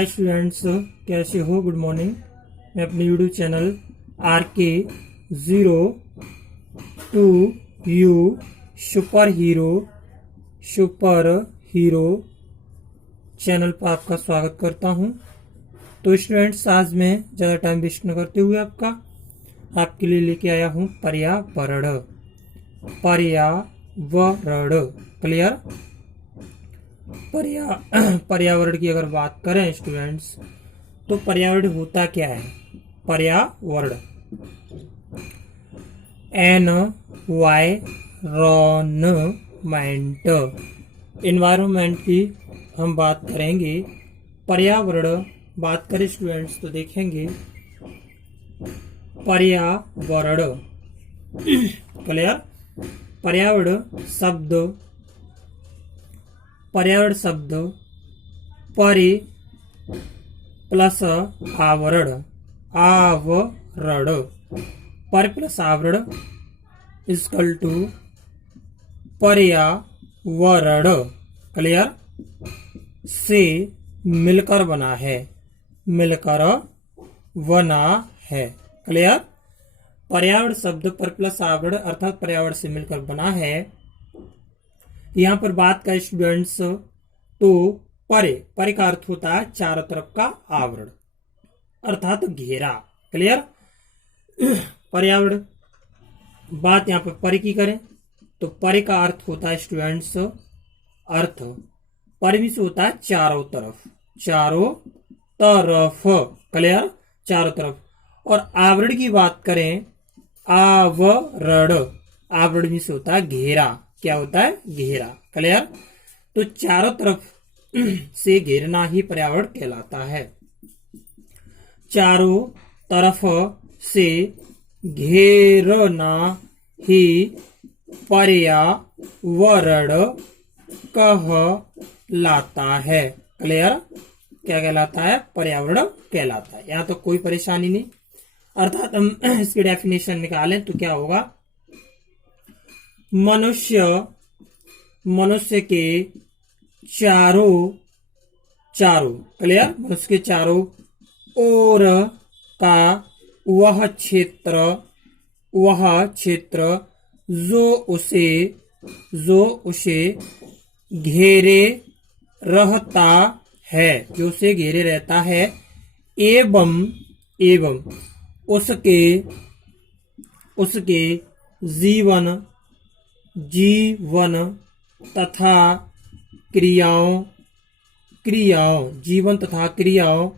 Hi students, कैसे हो? Good morning. मैं अपने YouTube channel RK02U super hero channel पर आपका स्वागत करता हूं। तो स्टूडेंट्स, आज मैं ज़्यादा टाइम वेस्ट न करते हुए आपके लिए लेके आया हूं पर्यावरण। क्लियर? पर्यावरण की अगर बात करें स्टूडेंट्स, तो पर्यावरण होता क्या है? पर्यावरण एनवायरमेंट की हम बात करेंगे। पर्यावरण बात करें स्टूडेंट्स तो देखेंगे पर्यावरण क्लियर। पर्यावरण शब्द परि प्लस आवरण पर प्लस आवरण इक्वल टू पर्यावरण क्लियर से मिलकर बना है क्लियर। पर्यावरण शब्द पर प्लस आवरण अर्थात पर्यावरण से मिलकर बना है। यहाँ पर बात करें स्टूडेंट्स तो परे का अर्थ होता है चारों तरफ का आवरण अर्थात घेरा। क्लियर? पर्यावरण बात यहाँ पर परे की करें तो परे का अर्थ होता है स्टूडेंट्स परे से होता है चारों तरफ क्लियर, चारों तरफ। और आवरण की बात करें आवरण से होता है घेरा। क्या होता है? घेरा। क्लियर? तो चारों तरफ से घेरना ही पर्यावरण कहलाता है। चारों तरफ से घेरना ही पर्यावरण कहलाता है। क्लियर? क्या कहलाता है? पर्यावरण कहलाता है। यहाँ तो कोई परेशानी नहीं। अर्थात हम इसकी डेफिनेशन निकालें तो क्या होगा? मनुष्य के चारों क्लियर, मनुष्य के चारों ओर का वह क्षेत्र जो उसे घेरे रहता है एवं उसके जीवन तथा क्रियाओं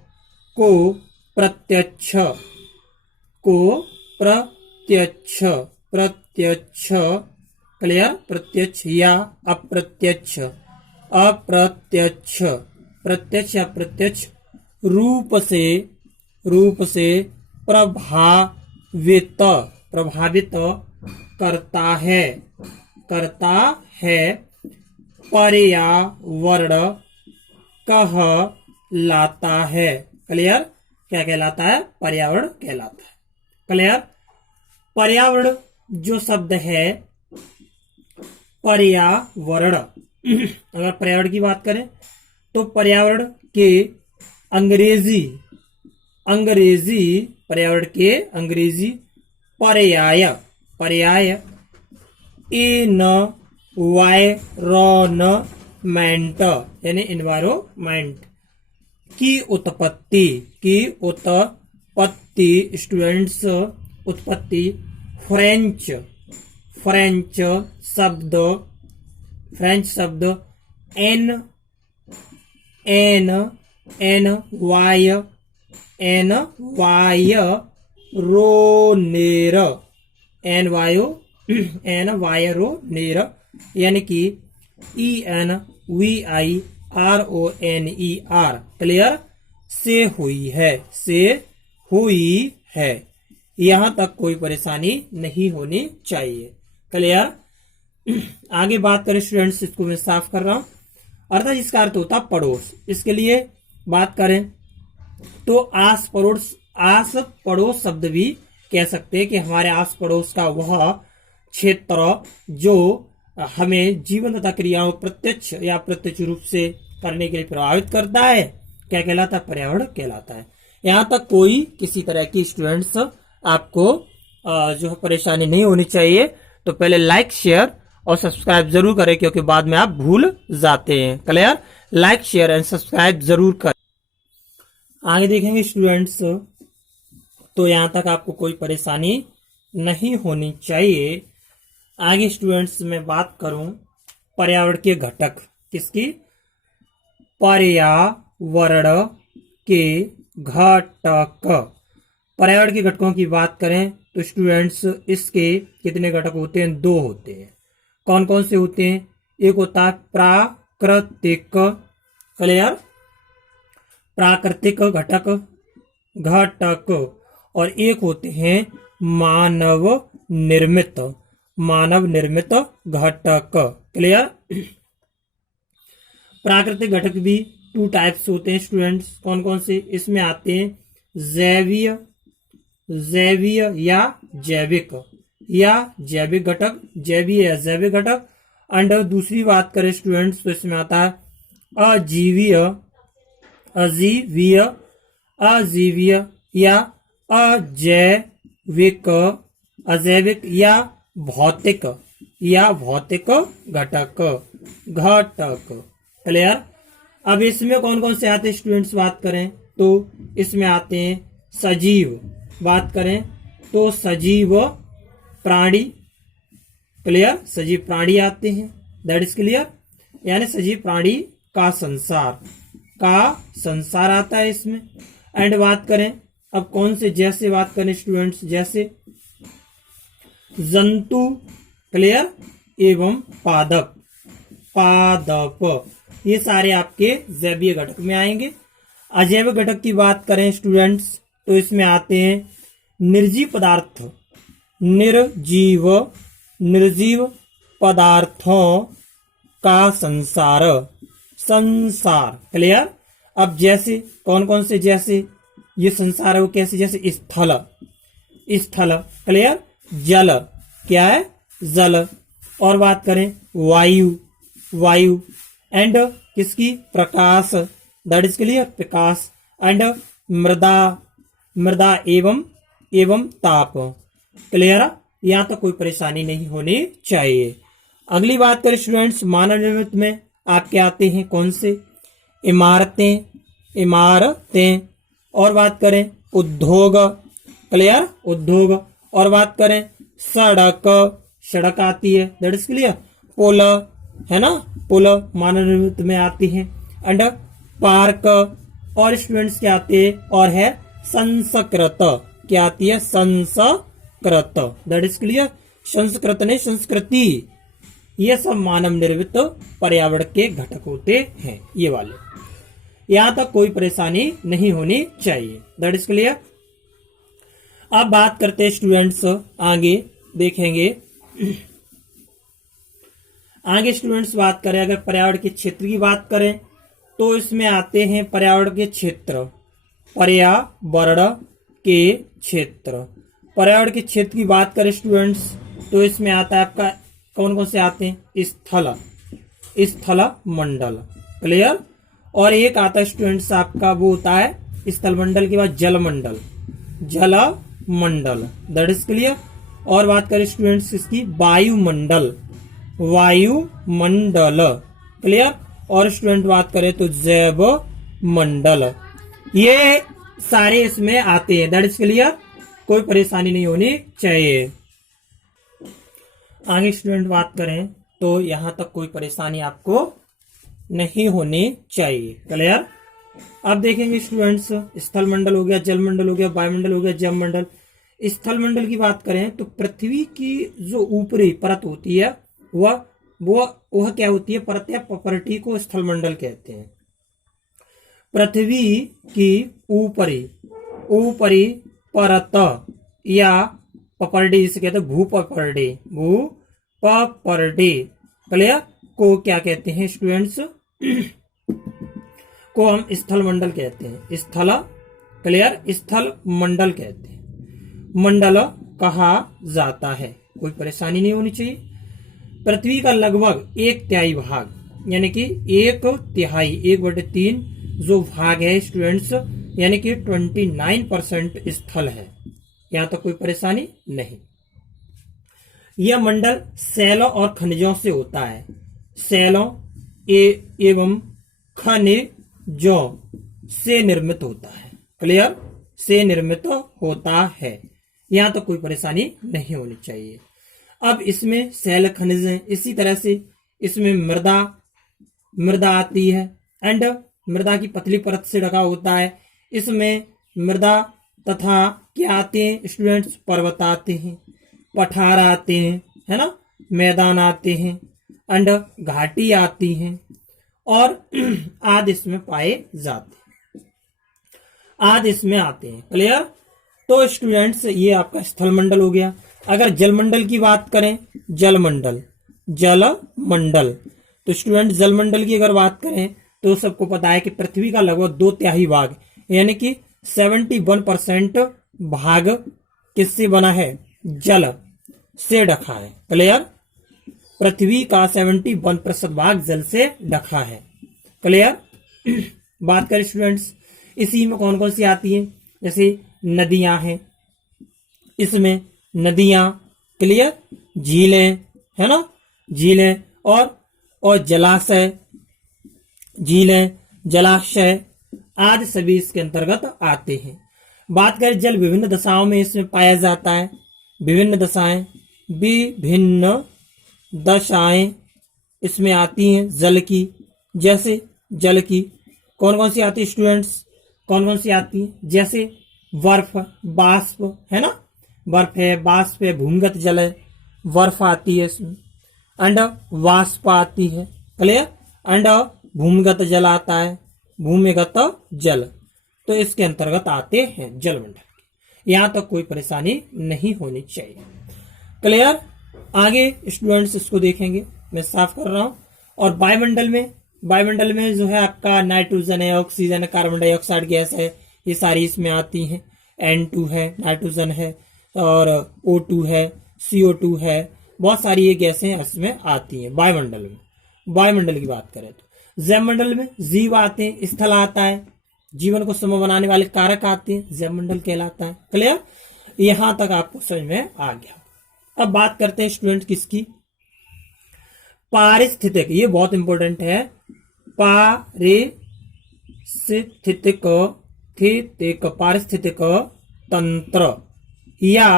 को प्रत्यक्ष क्लियर, प्रत्यक्ष या अप्रत्यक्ष रूप से प्रभावित करता है पर्यावरण कहलाता है। क्लियर? क्या कहलाता है? पर्यावरण कहलाता है। क्लियर? पर्यावरण जो शब्द है पर्यावरण अगर पर्यावरण की बात करें तो पर्यावरण के अंग्रेजी पर्यावरण के अंग्रेजी पर्याय एनवायरनमेंट यानी एनवायरनमेंट की उत्पत्ति स्टूडेंट्स उत्पत्ति फ्रेंच शब्द एनवायरोनेर यानी कि ENVIRONER क्लियर से हुई है। यहां तक कोई परेशानी नहीं होनी चाहिए। क्लियर? आगे बात करें स्टूडेंट्स, इसको मैं साफ कर रहा हूं। अर्थात इसका अर्थ होता पड़ोस। इसके लिए बात करें तो आस पड़ोस शब्द भी कह सकते हैं कि हमारे आस पड़ोस का वह क्षेत्र जो हमें जीवन तथा क्रियाओं प्रत्यक्ष या अप्रत्यक्ष रूप से करने के लिए प्रभावित करता है क्या कहलाता है? पर्यावरण कहलाता है। यहाँ तक कोई किसी तरह की स्टूडेंट्स आपको जो है परेशानी नहीं होनी चाहिए। तो पहले लाइक, शेयर और सब्सक्राइब जरूर करें, क्योंकि बाद में आप भूल जाते हैं। Clear? Like, share and subscribe जरूर करें। आगे देखेंगे स्टूडेंट्स, तो यहां तक आपको कोई परेशानी नहीं होनी चाहिए। आगे स्टूडेंट्स मैं बात करूं पर्यावरण के घटक, किसकी? पर्यावरण के घटक। पर्यावरण के घटकों की बात करें तो स्टूडेंट्स इसके कितने घटक होते हैं? 2 होते हैं। कौन कौन से होते हैं? एक होता है प्राकृतिक, क्लियर, प्राकृतिक घटक और एक होते हैं मानव निर्मित घटक। क्लियर? प्राकृतिक घटक भी 2 टाइप्स होते हैं स्टूडेंट्स। कौन कौन से? इसमें आते हैं जैवीय या जैविक घटक, जैवीय या जैविक घटक। एंड दूसरी बात करें स्टूडेंट्स तो इसमें आता है अजीवीय या अजैविक या भौतिक घटक। क्लियर? अब इसमें कौन कौन से आते हैं स्टूडेंट्स बात करें तो इसमें आते हैं सजीव, बात करें तो सजीव प्राणी। क्लियर? सजीव प्राणी आते हैं, दैट इज क्लियर, यानी सजीव प्राणी का संसार आता है इसमें। एंड बात करें अब कौन से, जैसे बात करें स्टूडेंट्स, जैसे जंतु, क्लियर, एवं पादप, ये सारे आपके जैवीय घटक में आएंगे। अजैविक घटक की बात करें स्टूडेंट्स तो इसमें आते हैं निर्जीव पदार्थ, निर्जीव पदार्थों का संसार। क्लियर? अब जैसे कौन कौन से, जैसे ये संसार है वो कैसे? जैसे स्थल, क्लियर, जल, क्या है? जल। और बात करें वायु एंड किसकी? प्रकाश, दैट इज क्लियर, प्रकाश। एंड मृदा एवं ताप। क्लियर? यहां तक कोई परेशानी नहीं होनी चाहिए। अगली बात करें स्टूडेंट्स मानव निर्मित में आपके आते हैं कौन से? इमारतें। और बात करें उद्योग, क्लियर, उद्योग। और बात करें सड़क आती है, दैट इज क्लियर, पुल, है ना, पुल मानव निर्मित में आती है। And park. और स्टूडेंट्स क्या आते हैं? और है संस्कृत, क्या आती है? Sanskrit, that is clear, Sanskrit नहीं संस्कृति। ये सब मानव निर्मित पर्यावरण के घटक होते हैं, ये वाले। यहां तक कोई परेशानी नहीं होनी चाहिए, दैट इज क्लियर। अब बात करते हैं स्टूडेंट्स, आगे देखेंगे। आगे स्टूडेंट्स बात करें अगर पर्यावरण के क्षेत्र की बात करें तो इसमें आते हैं पर्यावरण के क्षेत्र, पर्यावरण के क्षेत्र की बात करें स्टूडेंट्स तो इसमें आता है आपका कौन कौन से आते हैं? स्थल मंडल, क्लियर। और एक आता है स्टूडेंट्स आपका वो होता है स्थल मंडल के बाद जल मंडल, दैट इज क्लियर। और बात करें स्टूडेंट्स इसकी वायुमंडल, क्लियर। और स्टूडेंट बात करें तो जैव मंडल, ये सारे इसमें आते हैं, दैट इज क्लियर, कोई परेशानी नहीं होनी चाहिए। आगे स्टूडेंट बात करें तो यहां तक कोई परेशानी आपको नहीं होनी चाहिए, क्लियर। अब देखेंगे स्टूडेंट्स स्थल मंडल हो गया, जल मंडल हो गया, वायुमंडल हो गया, जैव मंडल। स्थल मंडल की बात करें तो पृथ्वी की जो ऊपरी परत होती है वह क्या होती है? परत या प्रॉपर्टी को स्थल मंडल कहते हैं। पृथ्वी की ऊपरी परत या प्रॉपर्टी जिसे कहते हैं भूप्रॉपर्टी, क्लियर, को क्या कहते हैं स्टूडेंट्स? को हम स्थल मंडल कहते हैं, क्लियर, स्थल मंडल कहते हैं, मंडल कहा जाता है, कोई परेशानी नहीं होनी चाहिए। पृथ्वी का लगभग 1/3 भाग यानी कि 1/3 जो भाग है स्टूडेंट्स, यानी कि 29% स्थल है। यहां तक कोई परेशानी नहीं। यह मंडल सैलों और खनिजों से होता है। सैलों एवं खनिजों से निर्मित होता है। क्लियर? से निर्मित होता है। यहां तक कोई परेशानी नहीं होनी चाहिए। अब इसमें सैल खनिज है, इसी तरह से इसमें मृदा आती है एंड मृदा की पतली परत से ढका होता है। इसमें मृदा तथा क्या आते हैं स्टूडेंट्स? पर्वत आते हैं, पठार आते हैं, है ना, मैदान आते हैं एंड घाटी आती हैं और आदि इसमें पाए जाते हैं, आदि इसमें आते हैं। क्लियर? तो स्टूडेंट्स ये आपका स्थल मंडल हो गया। अगर जलमंडल की बात करें, जलमंडल तो स्टूडेंट जलमंडल की अगर बात करें तो सबको पता है कि पृथ्वी का लगभग 2/3 भाग यानी कि 71% भाग किससे बना है? जल से ढका है। क्लियर? पृथ्वी का 71% भाग जल से ढका है। क्लियर? बात करें स्टूडेंट्स, इसी में कौन कौन सी आती हैं? जैसे नदियां हैं, इसमें नदियां, क्लियर, झीलें, है ना, झीलें और जलाशय, झीलें, जलाशय आदि सभी इसके अंतर्गत आते हैं। बात करें जल विभिन्न दशाओं में इसमें पाया जाता है। विभिन्न दशाएं इसमें आती हैं जल की। जैसे जल की कौन कौन सी आती है स्टूडेंट्स? कौन कौन सी आती है? जैसे बर्फ, बाष्प, है ना, बर्फ है, बाष्प है, भूमिगत जल है, बर्फ आती है इसमें एंड वाष्प आती है। क्लियर? एंड भूमिगत जल आता है, भूमिगत जल, तो इसके अंतर्गत आते हैं जलमंडल। यहां तक कोई परेशानी नहीं होनी चाहिए। क्लियर? आगे स्टूडेंट्स इसको देखेंगे, मैं साफ कर रहा हूं। और वायुमंडल में जो है आपका नाइट्रोजन है, ऑक्सीजन है, कार्बन डाइऑक्साइड गैस है, ये सारी इसमें आती हैं। N2 है, नाइट्रोजन है, और O2 है, CO2 है, बहुत सारी ये गैसें इसमें आती हैं वायुमंडल में। वायुमंडल की बात करें तो जैवमंडल में जीव आते हैं, स्थल आता है, जीवन को संभव बनाने वाले कारक आते हैं, जैवमंडल कहलाता है। क्लियर? यहां तक आपको समझ में आ गया। अब बात करते हैं स्टूडेंट किसकी? पारिस्थितिक, ये बहुत इंपॉर्टेंट है। पारिस्थितिक तंत्र या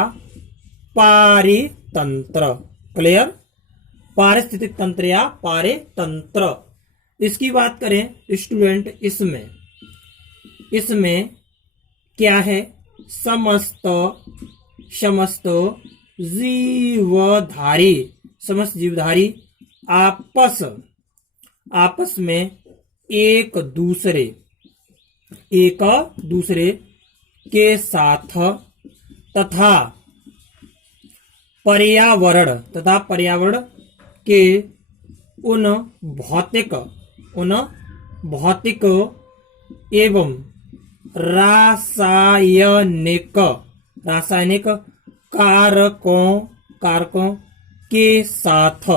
पारितंत्र। क्लियर? पारिस्थितिक तंत्र या पारितंत्र, इसकी बात करें स्टूडेंट, इसमें क्या है? समस्त जीवधारी आपस में एक दूसरे के साथ तथा पर्यावरण के उन भौतिक एवं रासायनिक कारकों के साथ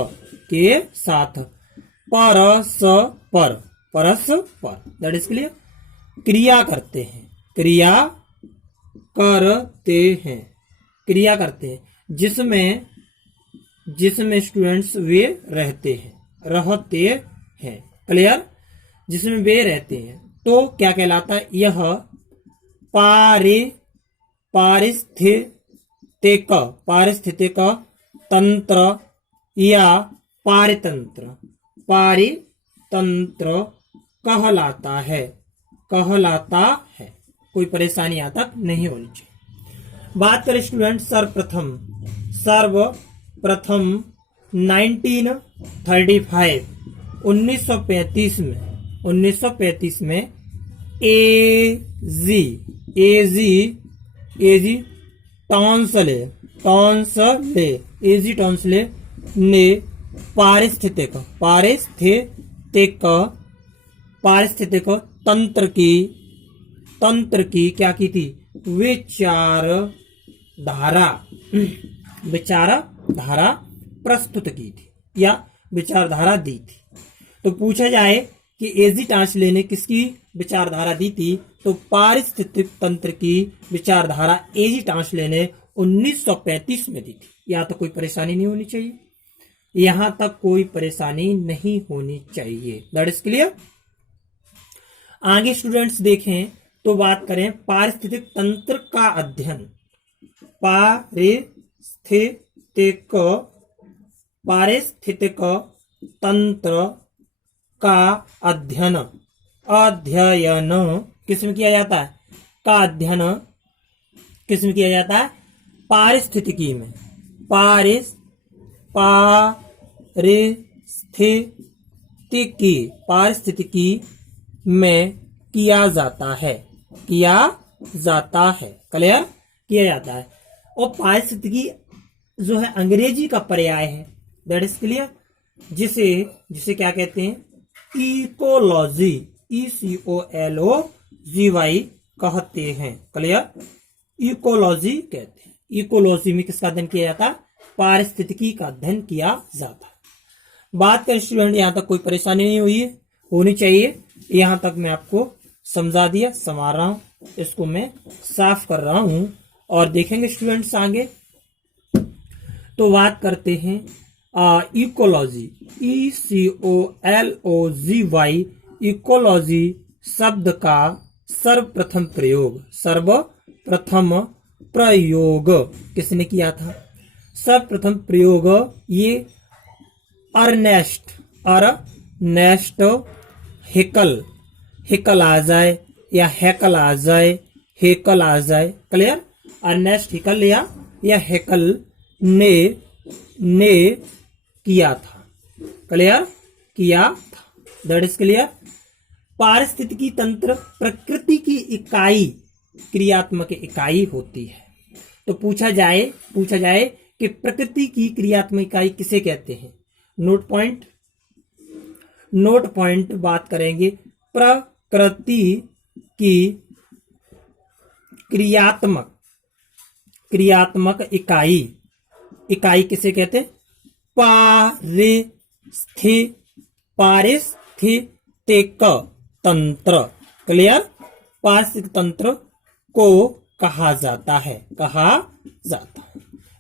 परस्पर दैट इज क्लियर, क्रिया करते हैं जिसमें स्टूडेंट्स वे रहते हैं। क्लियर? जिसमें वे रहते हैं तो क्या कहलाता है? यह पारिस्थितिक तंत्र या पारितंत्र कहलाता है। कोई परेशानी यहां तक नहीं होनी चाहिए। बात करें स्टूडेंट सर्वप्रथम 1935 में एजी टॉन्सले ने पारिस्थितिक तंत्र की क्या की थी? विचारधारा प्रस्तुत की थी या विचारधारा दी थी। तो पूछा जाए कि एजी टॉन्सले ने किसकी विचारधारा दी थी, तो पारिस्थितिक तंत्र की विचारधारा एजी टांसले ने 1935 में दी थी। यहाँ तक कोई परेशानी नहीं होनी चाहिए, यहां तक कोई परेशानी नहीं होनी चाहिए। That is clear. आगे स्टूडेंट्स देखें तो बात करें पारिस्थितिक तंत्र का अध्ययन। पारिस्थितिक तंत्र का अध्ययन किसमें किया जाता है? का अध्ययन किसमें किया जाता है? पारिस्थितिकी में। पारिस्थितिकी में किया जाता है। क्लियर? किया जाता है। और पारिस्थितिकी जो है अंग्रेजी का पर्याय है। That is clear. जिसे क्या कहते हैं? इकोलॉजी। ECOLOGY कहते हैं। क्लियर? इकोलॉजी कहते हैं। इकोलॉजी में किसका अध्ययन किया जाता है? पारिस्थितिकी का अध्ययन किया जाता है। बात करें स्टूडेंट, यहां तक कोई परेशानी नहीं हुई है, होनी चाहिए। यहां तक मैं आपको समझा दिया, संवार रहा हूं, इसको मैं साफ कर रहा हूं और देखेंगे स्टूडेंट्स आगे। तो बात करते हैं इकोलॉजी। ECOLOGY इकोलॉजी शब्द का सर्वप्रथम प्रयोग किसने किया था? सर्वप्रथम प्रयोग ये अर्नेस्ट हेकल आ जाए या हेकल आ जाए, क्लियर? अर्नेस्ट हेकल या हेकल ने किया था। क्लियर? किया था। That is clear. पारिस्थितिकी तंत्र प्रकृति की इकाई, क्रियात्मक इकाई होती है। तो पूछा जाए कि प्रकृति की क्रियात्मक इकाई किसे कहते हैं? नोट पॉइंट बात करेंगे। प्रकृति की क्रियात्मक इकाई किसे कहते हैं? पारिस्थितिक तंत्र। क्लियर? पारिस्थितिक तंत्र को कहा जाता है।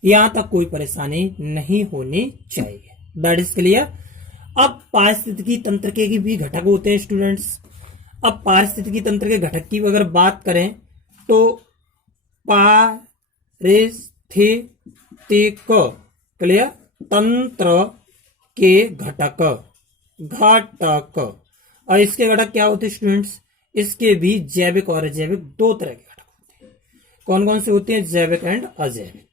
यहां तक कोई परेशानी नहीं होनी चाहिए। That is clear. अब पारिस्थितिकी तंत्र के भी घटक होते हैं स्टूडेंट्स। अब पारिस्थितिकी तंत्र के घटक की अगर बात करें तो पारिस्थितिक क्लियर तंत्र के घटक और इसके घटक क्या होते हैं स्टूडेंट्स? इसके भी जैविक और अजैविक दो तरह के घटक होते हैं। कौन कौन से होते हैं? जैविक एंड अजैविक।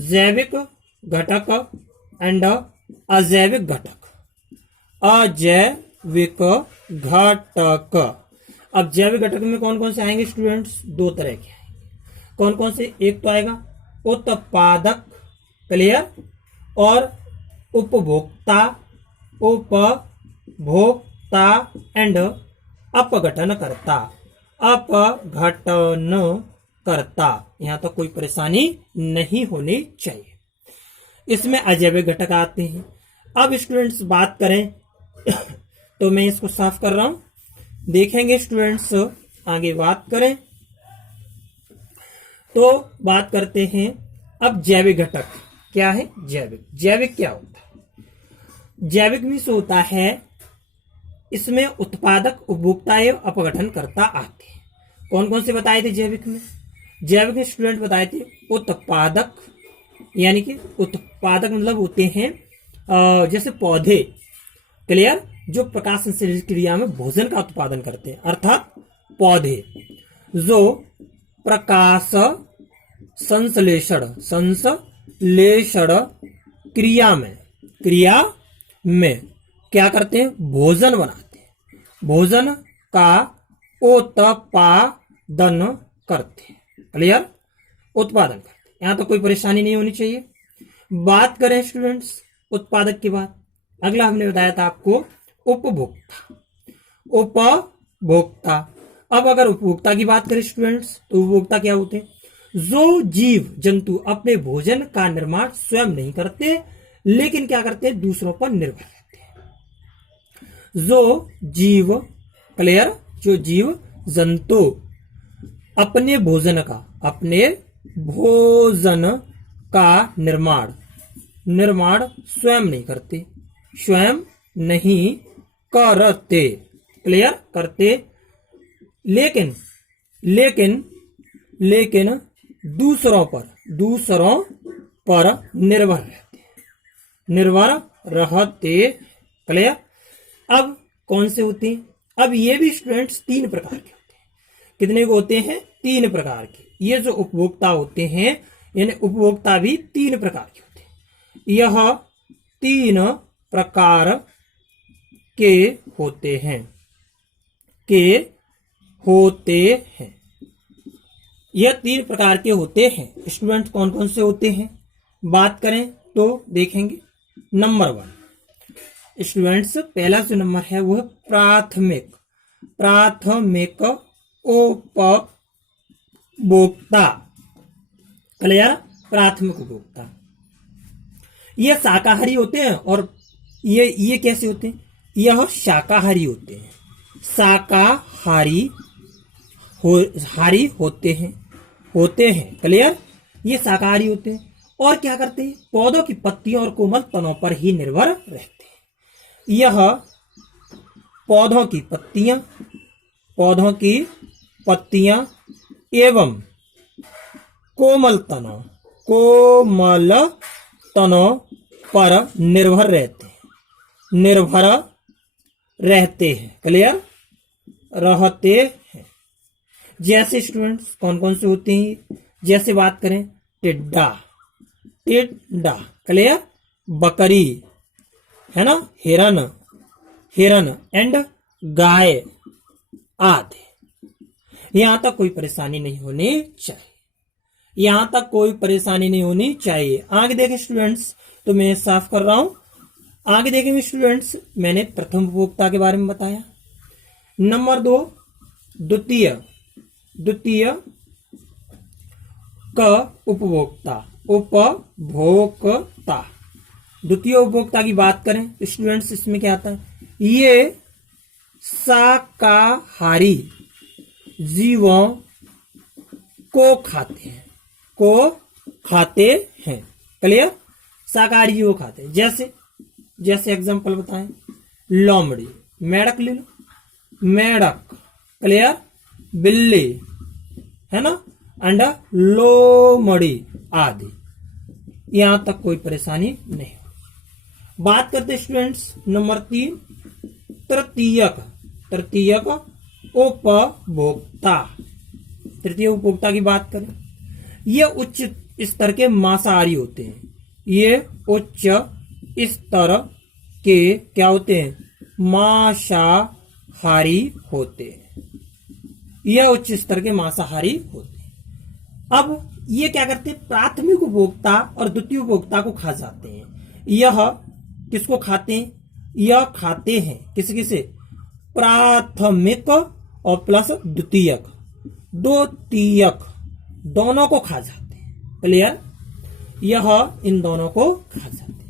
जैविक घटक एंड अजैविक घटक। अब जैविक घटक में कौन कौन से आएंगे स्टूडेंट्स? दो तरह के आएंगे। कौन कौन से? एक तो आएगा उत्पादक, क्लियर, और उपभोक्ता एंड अपघटनकर्ता। यहां तो कोई परेशानी नहीं होनी चाहिए। इसमें अजैविक घटक आते हैं। अब स्टूडेंट्स बात करें तो मैं इसको साफ कर रहा हूं, देखेंगे स्टूडेंट्स आगे बात करें तो बात करते हैं अब जैविक घटक क्या है? जैविक क्या होता है? जैविक में से होता है, इसमें उत्पादक, उपभोक्ता एवं अपघटनकर्ता आते हैं। कौन कौन से बताए थे जैविक में? जैविक में स्टूडेंट बताए थे उत्पादक, यानी कि उत्पादक मतलब होते हैं जैसे पौधे, क्लियर, जो प्रकाश संश्लेषण क्रिया में भोजन का उत्पादन करते हैं, अर्थात पौधे जो प्रकाश संश्लेषण क्रिया में क्या करते हैं? भोजन बनाते हैं, भोजन का उत्पादन करते हैं। क्लियर? उत्पादन करते हैं। यहां तो कोई परेशानी नहीं होनी चाहिए। बात करें स्टूडेंट्स उत्पादक के बाद, अगला हमने बताया था आपको उपभोक्ता। अब अगर उपभोक्ता की बात करें स्टूडेंट्स तो उपभोक्ता क्या होते हैं? जो जीव जंतु अपने भोजन का निर्माण स्वयं नहीं करते लेकिन क्या करते हैं? दूसरों पर निर्भर रहते हैं। जो जीव, क्लियर, जो जीव जंतु अपने भोजन का निर्माण स्वयं नहीं करते, क्लियर, करते, लेकिन दूसरों पर निर्भर रहते, क्लियर। अब कौन से होते हैं? अब ये भी स्टूडेंट्स 3 प्रकार के होते हैं। कितने को होते हैं? 3 प्रकार के। ये जो उपभोक्ता होते हैं, यानी उपभोक्ता भी 3 प्रकार के होते हैं। यह 3 प्रकार के होते हैं, यह 3 प्रकार के होते हैं। स्टूडेंट कौन कौन से होते हैं बात करें तो देखेंगे। नंबर 1 स्टूडेंट्स, पहला जो नंबर है वह प्राथमिक उपभोक्ता, क्लियर, प्राथमिक उपभोक्ता। ये शाकाहारी होते हैं और ये कैसे होते हैं? यह शाकाहारी होते हैं, हारी होते हैं, क्लियर। ये शाकाहारी होते हैं और क्या करते हैं? पौधों की पत्तियों और कोमल तनों पर ही निर्भर रहते हैं। यह पौधों की पत्तियां एवं कोमल तनों पर निर्भर रहते हैं, क्लियर, रहते हैं। जैसे स्टूडेंट्स कौन कौन से होते हैं? जैसे बात करें टिड्डा, क्लियर, बकरी, है ना, हिरन एंड गाय आदि। यहां तक कोई परेशानी नहीं होनी चाहिए। आगे देखें स्टूडेंट्स, तो मैं साफ कर रहा हूं। आगे देखेंगे स्टूडेंट्स, मैंने प्रथम उपभोक्ता के बारे में बताया। नंबर 2 द्वितीय का उपभोक्ता। द्वितीय उपभोक्ता की बात करें तो स्टूडेंट्स इसमें क्या आता है? ये शाकाहारी जीवों को खाते हैं, क्लियर, शाकाहारी जीवों को खाते हैं। जैसे एग्जांपल बताएं, लोमड़ी, मेढक ले लो, मेढक, क्लियर, बिल्ली, है ना, अंडा, लोमड़ी आदि। यहां तक कोई परेशानी नहीं। बात करते स्टूडेंट्स नंबर 3 तृतीयक उपभोक्ता। तृतीय उपभोक्ता की बात करें, ये उच्च स्तर के मांसाहारी होते हैं। ये उच्च स्तर के क्या होते हैं? मांसाहारी होते हैं। यह उच्च स्तर के मांसाहारी होते हैं। अब ये क्या करते हैं? प्राथमिक उपभोक्ता और द्वितीय उपभोक्ता को खा जाते हैं। यह किसको खाते हैं? यह खाते हैं किसे? प्राथमिक और प्लस द्वितीयक दोनों को खा जाते हैं, क्लियर। यह इन दोनों को खा जाते हैं।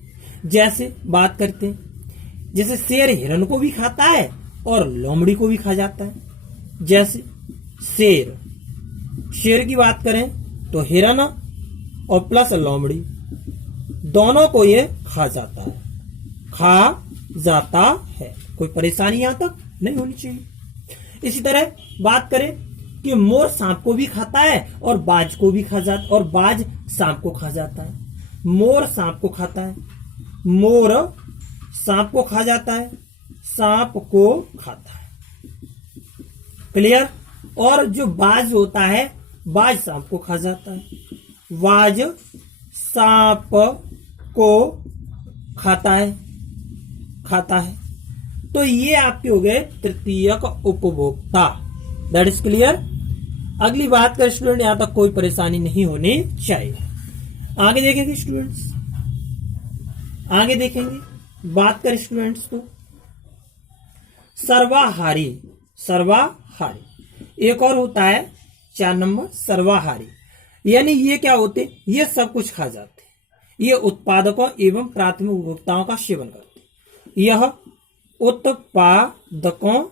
जैसे बात करते हैं, जैसे शेर हिरन को भी खाता है और लोमड़ी को भी खा जाता है। जैसे शेर की बात करें तो हिरन और प्लस लोमड़ी दोनों को ये खा जाता है। कोई परेशानी यहां तक नहीं होनी चाहिए। इसी तरह बात करें कि मोर सांप को भी खाता है और बाज को भी खा जाता, और बाज सांप को खा जाता है। मोर सांप को खाता है, मोर सांप को खा जाता है, सांप को खाता है, क्लियर। और जो बाज होता है, बाज सांप को खा जाता है, बाज सांप को खाता है। तो ये आपके हो गए तृतीयक उपभोक्ता। That is clear. अगली बात कर स्टूडेंट, यहां तक कोई परेशानी नहीं होनी चाहिए। आगे देखेंगे स्टूडेंट्स, बात कर स्टूडेंट्स तो सर्वाहारी। एक और होता है 4 नंबर, सर्वाहारी। यानी ये क्या होते? ये सब कुछ खा जाते हैं। ये उत्पादकों एवं प्राथमिक उपभोक्ताओं का सेवन करते हैं। यह उत्पादकों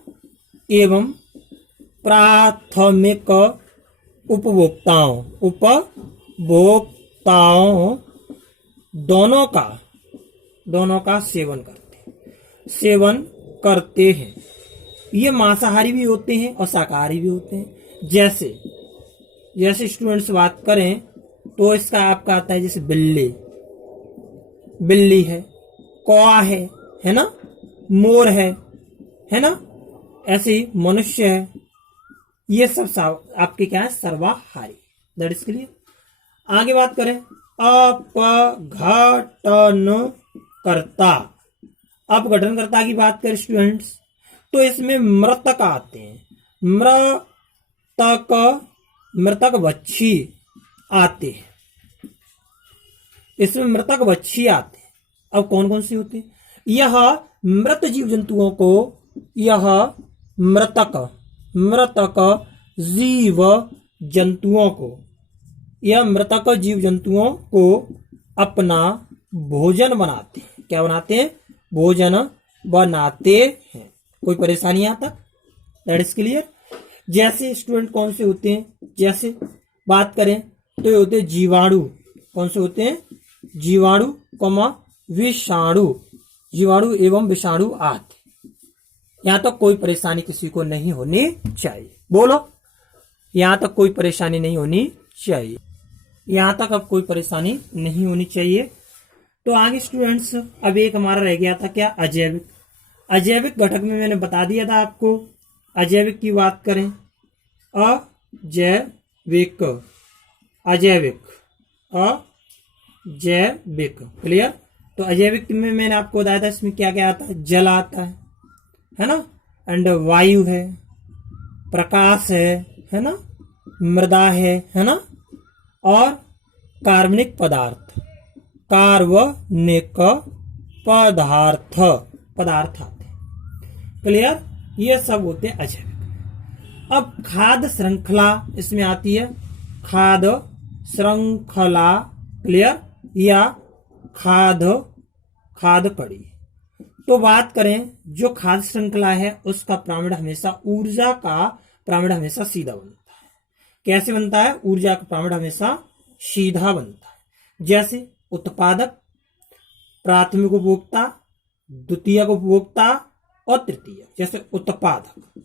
एवं प्राथमिक उपभोक्ताओं दोनों का सेवन करते हैं। ये मांसाहारी भी होते हैं और शाकाहारी भी होते हैं। जैसे स्टूडेंट्स बात करें तो इसका आपका आता है, जैसे बिल्ली है, कौआ है ना, मोर है ना, ऐसे ही मनुष्य है। ये सब आपके क्या है, सर्वाहारी। That is clear. आगे बात करें अपघटनकर्ता की बात करें स्टूडेंट्स, तो इसमें मृतक आते हैं। मृतक बच्ची आते हैं, इसमें मृतक बच्ची आते हैं। अब कौन कौन से होते हैं? यह मृत जीव जंतुओं को, यह मृतक जीव जंतुओं को अपना भोजन बनाते हैं। क्या बनाते हैं? भोजन बनाते हैं। कोई परेशानी यहां तक? That is clear. जैसे स्टूडेंट कौन से होते हैं? जैसे बात करें तो ये होते हैं जीवाणु। कौन से होते हैं? जीवाणु जीवाणु एवं विषाणु आदि। यहां तक कोई परेशानी किसी को नहीं होनी चाहिए। बोलो, यहां तक कोई परेशानी नहीं होनी चाहिए। यहां तक अब कोई परेशानी नहीं होनी चाहिए। तो आगे स्टूडेंट्स अब एक हमारा रह गया था क्या? अजैविक घटक में मैंने बता दिया था आपको। अजैविक की बात करें, अजैविक क्लियर। तो अजैविक में मैंने आपको बताया था, इसमें क्या क्या आता है? जल आता है ना, एंड वायु है, प्रकाश है ना, मृदा है ना, और कार्बनिक पदार्थ आते हैं। क्लियर। ये सब होते हैं अजैविक। अब खाद्य श्रृंखला इसमें आती है, खाद्य श्रृंखला। क्लियर। या खाद्य कड़ी। तो बात करें जो खाद्य श्रृंखला है उसका पिरामिड हमेशा ऊर्जा का पिरामिड हमेशा सीधा बनता है। कैसे बनता है? ऊर्जा का पिरामिड हमेशा सीधा बनता है। जैसे उत्पादक, प्राथमिक उपभोक्ता, द्वितीयक उपभोक्ता और तृतीयक। जैसे उत्पादक,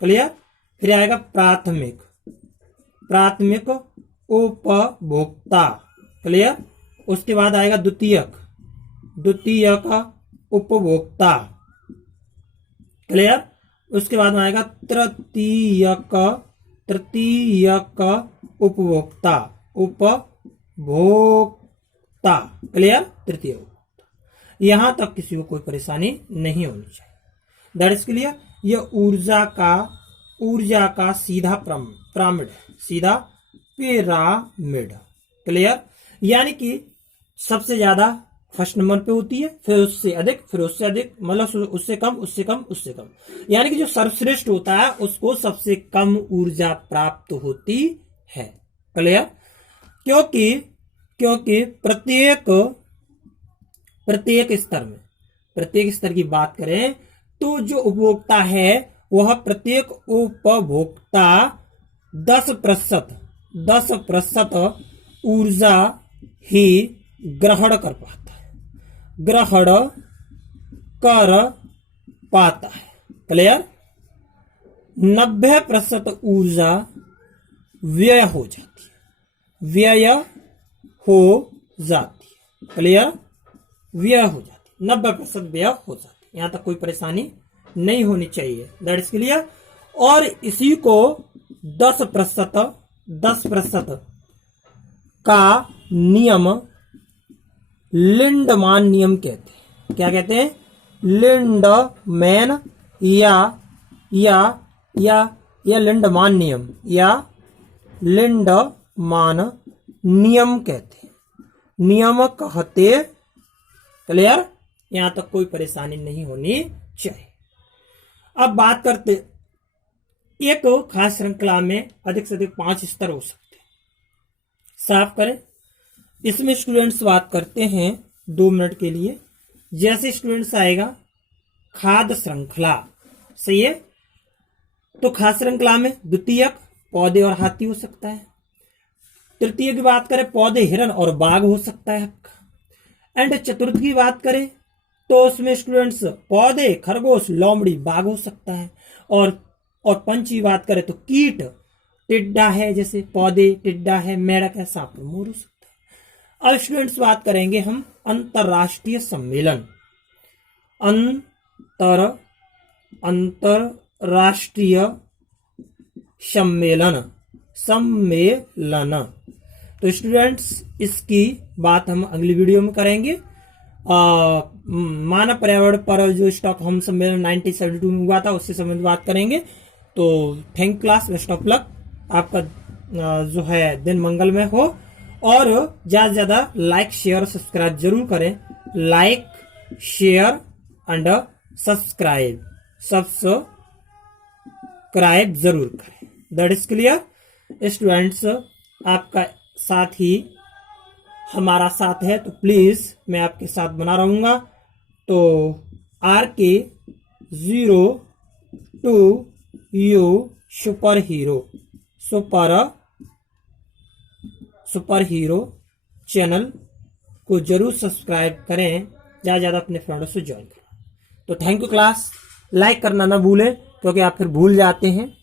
क्लियर। फिर आएगा प्राथमिक उपभोक्ता, क्लियर। उसके बाद आएगा द्वितीयक उपभोक्ता, क्लियर। उसके बाद में आएगा तृतीयक उपभोक्ता, क्लियर। तृतीय उपभोक्ता। यहां तक किसी को कोई परेशानी नहीं होनी चाहिए। That is clear. यह ऊर्जा का सीधा पिरामिड, क्लियर। यानी कि सबसे ज्यादा फर्स्ट नंबर पे होती है, फिर उससे अधिक, मतलब उससे कम, उससे कम, उससे कम। यानी कि जो सर्वश्रेष्ठ होता है उसको सबसे कम ऊर्जा प्राप्त होती है। क्लियर। क्योंकि प्रत्येक स्तर की बात करें तो जो उपभोक्ता है वह प्रत्येक उपभोक्ता 10% ऊर्जा ही ग्रहण कर पाता है। क्लियर। 90% ऊर्जा व्यय हो जाती है। क्लियर। व्यय हो जाती है, 90% व्यय हो जाती है। यहां तक कोई परेशानी नहीं होनी चाहिए। That is clear. और इसी को 10% का नियम लिंडमान नियम कहते हैं। क्या कहते हैं? लिंडमैन या लिंडमान नियम या लिंडमान नियम कहते हैं। नियम कहते। क्लियर। यहां तक कोई परेशानी नहीं होनी चाहिए। अब बात करते, एक खास श्रृंखला में अधिक से अधिक 5 स्तर हो सकते हैं। साफ करें। इसमें स्टूडेंट्स बात करते हैं 2 मिनट के लिए। जैसे स्टूडेंट्स आएगा खाद्य श्रृंखला, सही है। तो खास श्रृंखला में द्वितीयक पौधे और हाथी हो सकता है। तृतीय की बात करें पौधे हिरन और बाघ हो सकता है आपका। एंड चतुर्थ की बात करें तो उसमें स्टूडेंट्स पौधे खरगोश लोमड़ी बाघ हो सकता है। और पंच की बात करें तो कीट टिड्डा है, जैसे पौधे टिड्डा है, मेढक है, सांप और मोर हो सकता है। अब स्टूडेंट्स बात करेंगे हम अंतरराष्ट्रीय सम्मेलन। अंतरराष्ट्रीय सम्मेलन तो स्टूडेंट्स इसकी बात हम अगली वीडियो में करेंगे। मानव पर्यावरण पर जो स्टॉकहोम सम्मेलन 1972 में हुआ था उससे संबंधित बात करेंगे। तो thank class, best of luck, आपका जो है दिन मंगलमय हो। और ज्यादा से ज्यादा लाइक शेयर सब्सक्राइब जरूर करें। लाइक शेयर एंड सब्सक्राइब जरूर करें। That is clear students. आपका साथ ही हमारा साथ है तो प्लीज मैं आपके साथ बना रहूंगा। तो RK02U सुपर हीरो चैनल को जरूर सब्सक्राइब करें, ज्यादा ज्यादा अपने फ्रेंडों से ज्वाइन करें। तो थैंक यू क्लास, लाइक करना ना भूलें क्योंकि आप फिर भूल जाते हैं।